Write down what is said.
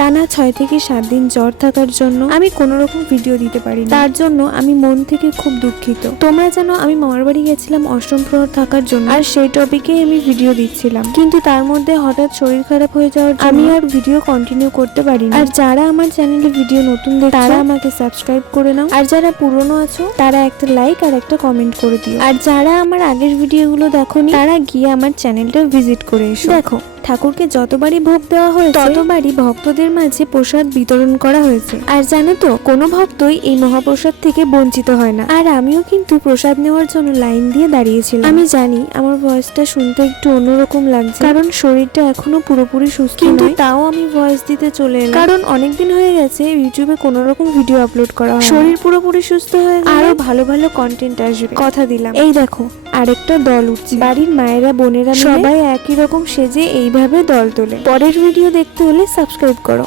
টানা 6 থেকে 7 দিন জ্বর থাকার জন্য আমি কোনো রকম ভিডিও দিতে পারি, তার জন্য আমি মন থেকে খুব দুঃখিত। তোমরা জানো আমি মামার বাড়ি গেছিলাম অষ্টম প্রহর থাকার জন্য, আর সেই টপিকে আমি ভিডিও দিচ্ছিলাম, কিন্তু তার মধ্যে হঠাৎ শরীর খারাপ হয়ে যাওয়ার জন্য আমি আর ভিডিও কন্টিনিউ করতে পারিনি। আর যারা আমার চ্যানেলে ভিডিও নতুন দেখছো তারা আমাকে সাবস্ক্রাইব করে নাও, আর যারা পুরনো আছো তারা একটা লাইক আর একটা কমেন্ট করে দিও। আর যারা আমার আগের ভিডিওগুলো দেখোনি তারা গিয়ে আমার চ্যানেলটা ভিজিট করে এসো। দেখো, ঠাকুরকে যতবারই ভোগ দেওয়া হয়েছে ততবারই ভক্তদের মাঝে প্রসাদ বিতরণ করা হয়েছে। আর জানো তো, কোনো ভক্তই এই মহাপ্রসাদ থেকে বঞ্চিত হয় না। আর আমিও কিন্তু প্রসাদ নেওয়ার জন্য লাইন দিয়ে দাঁড়িয়েছিলাম। আমি জানি আমার ভয়েসটা শুনতে একটু অন্যরকম লাগছে, কারণ শরীরটা এখনো পুরোপুরি সুস্থ নয়, কিন্তু তাও আমি ভয়েস দিতে চলে এলাম, কারণ অনেকদিন হয়ে গেছে ইউটিউবে কোনো রকম ভিডিও আপলোড করা হয়। শরীর পুরোপুরি সুস্থ হয়ে গেলে আরো ভালো ভালো কন্টেন্ট আসবে, কথা দিলাম। এই দেখো, আরেকটা দল উঠছে। বাড়ির মায়েরা বোনেরা সবাই একই রকম সেজে এইভাবে দল তোলে। পরের ভিডিও দেখতে হলে সাবস্ক্রাইব করো।